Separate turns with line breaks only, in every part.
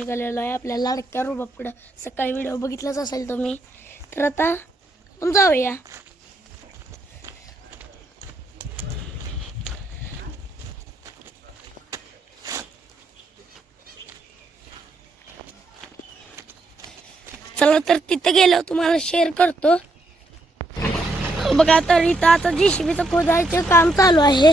निघालेलो आहे आपल्या लाडक्या रुबाबकडं. सकाळी व्हिडिओ बघितलाच असेल तुम्ही. तर आता आपण जाऊया. चला तर तिथं गेलो तुम्हाला शेअर करतो. बघा तर इथं आता जी शिबीचं खोदायचं काम चालू आहे.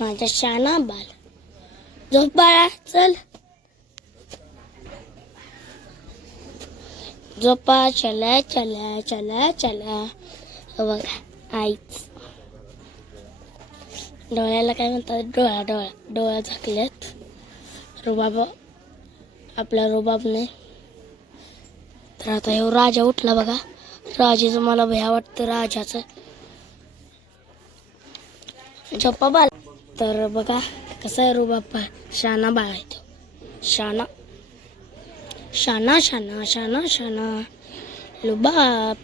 माझा शाना बाल. झोप बाळा चल झोपा चला चला चला चला. बघा आईच. डोळ्याला काय म्हणतात? डोळा डोळा डोळा झाकल्यात. रुबाब आपल्या रुबाबने तर आता हे राजा उठला बघा. राजाचं मला भया वाटतं राजाचं. झोपा बाल. तर बघा कसा आहे रुबाब पा शाना बाळ आहे तो शाना शाना शाना शाना शाना लुबाब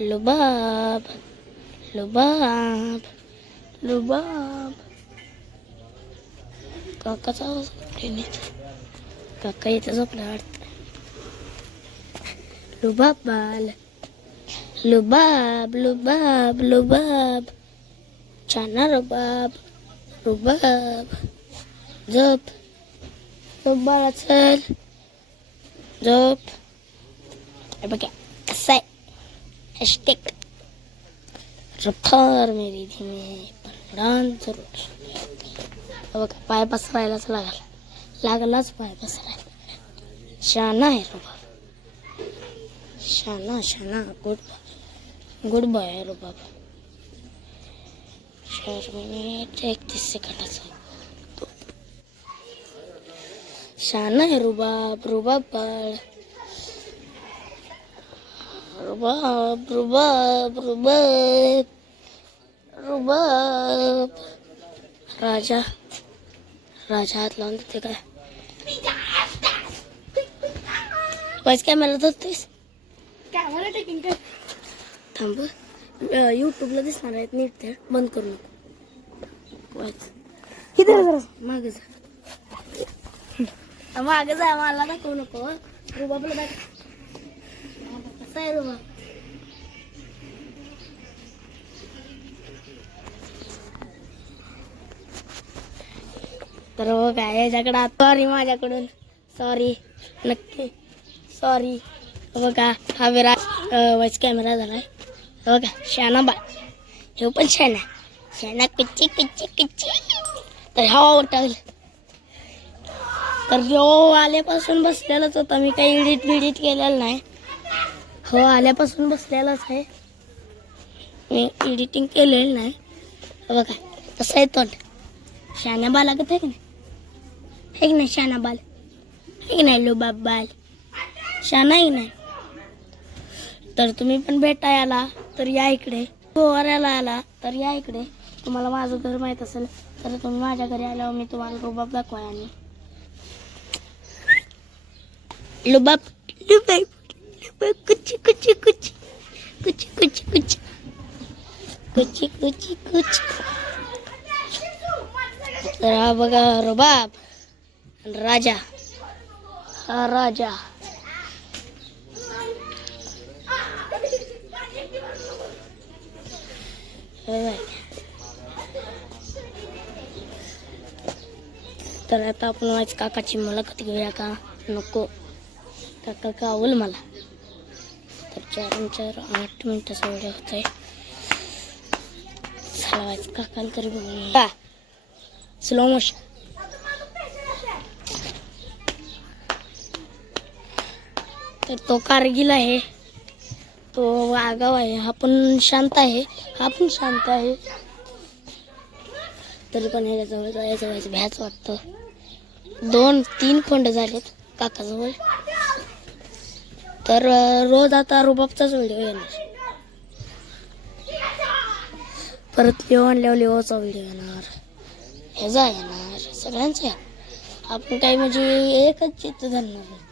लुबाब लुबाब लुबाब काकाचा आवाज कुठे काका इथं झोपला वाटतं लुबाब बाल लुबाब लुबाब लुबाब छाना रुबाब रुबाब झोप झोप बाळा चल झोप हे बघा कसं आहे हॅशटॅग रफ्तार मेरी धीमे पण उडान जरूर हे बघा पाय पसरायलाच लागला लागलाच पाय पसरायला शाना आहे रुबाब शाना शाना गुड बॉय गुड बॉय आहे रुबाब चार मिनिट एकतीस सेकंदाचा शान आहे रुबाब रुबाब बाळ रुबाब रुबाब रुबाब रुबाब राजा राजा हात लावून देते काय वाईस कॅमेरा धरतोयस
कॅमेरा टेकिंग
थांब यूट्यूबला दिसणार आहेत नीट ते बंद करू नको
किती जरा.
मागे जा. मागे जा मला दाखवू नको रुबाबला दाखव कसा आहे रुबाब? तर बघा याच्याकडं सॉरी माझ्याकडून. सॉरी नक्की. सॉरी बघा हा विरा वाईस कॅमेरा झालाय. बघा शाना बा हे पण शाना शाना कुच्ची कुच्ची कुच्ची. तर हा उठवलं तर जो आल्यापासून बसलेलाच होता मी काही एडिट बिडिट केलेलं नाही. हो आल्यापासून बसलेलाच आहे. मी एडिटिंग केलेलं नाही. बघा तसं आहे तोंड. शाना बाल लागत आहे की नाही? आहे की नाही शाना बाल? आहे की नाही लोबाब बाल? शाना आहे नाही. तर तुम्ही पण भेटायला तर या इकडे. गोवाऱ्याला आला तर या इकडे. तुम्हाला माझं घर माहीत असेल तर तुम्ही माझ्या घरी आल्यावर मी तुम्हाला रुबाब दाखवाय आणि लुबाब लुबाब लुबाब कुची कुची कुची. कुची कुची कुची. कुची कुची कुची. तर हा बघा रुबाब आणि राजा. हा राजा. होय. तर आता आपण माझ्या काकाची मुलाखत घेऊया का? नको. काका का आवल मला. तर चार चार आठ मिनिटाचा वेळ होत आहे. चला वाच काकाला तरी बघूया स्लो मोशन तर तो कारगिल आहे. तो आगाव आहे. हा पण शांत आहे. हा पण शांत आहे. तरी पण ह्याच्याजवळ जायचं व्हायचं भ्याच वाटतं. दोन तीन खोंड झालेत काकाजवळ. तर रोज आता रुबाबचाच व्हिडिओ येणार. परत लिओ आणल्यावर लिओचा व्हिडिओ येणार. ह्याचा येणार. सगळ्यांचा आपण काही म्हणजे एकच चित्त धरणार आहे.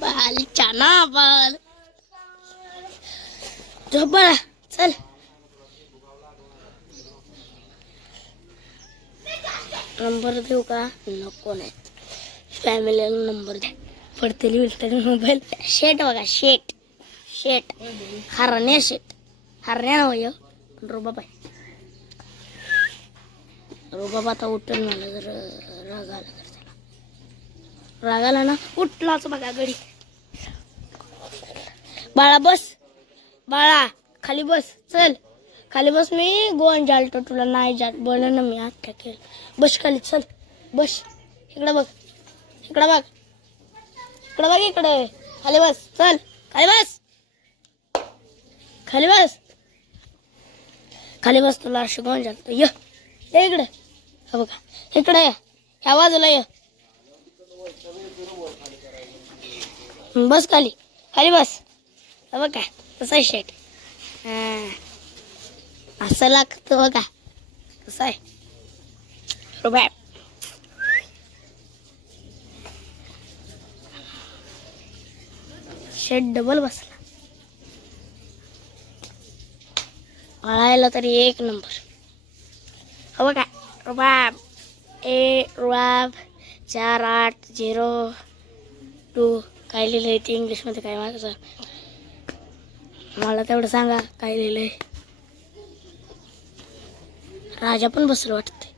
बाल चाना बाल झोप चल. नंबर देऊ का? नको नाही. फॅमिलीला नंबर दे. पडतेली बिलतेली मोबाईल शेट बघा शेट शेट हरण्या शेट हरण्या होय रुबाब आहे रुबाब आता उठून मला जर राग आला तर त्याला. राग आला ना उठलाच बघा गडी बाळा बस. बाळा खाली बस. चल. खाली बस मी गोवन जालतो तुला नाही जात. बोल ना मी आत केलं बस खाली चल. बस. इकडं बघ. इकडं बघ. इकडं बघ इकडे. खाली बस. चल. खाली बस. खाली बस. खाली बस तुला शिकवून जालतो य. ये इकडे. हा बघा. इकडे ये. ह्या बाजूला ये. बस खाली. खाली बस. हा बघा तसा आहे शेट. हा. असं लागतं बघा. कसं आहे? रुबाब. शेट डबल बसला. अळायला तरी एक नंबर हो बघा. रुबाब. ए रुबाब. चार आठ झिरो टू. काय लिहिलं आहे ते इंग्लिशमध्ये काय माझं मला तेवढं सांगा काय लिहिलं आहे राजा पण बसलं वाटते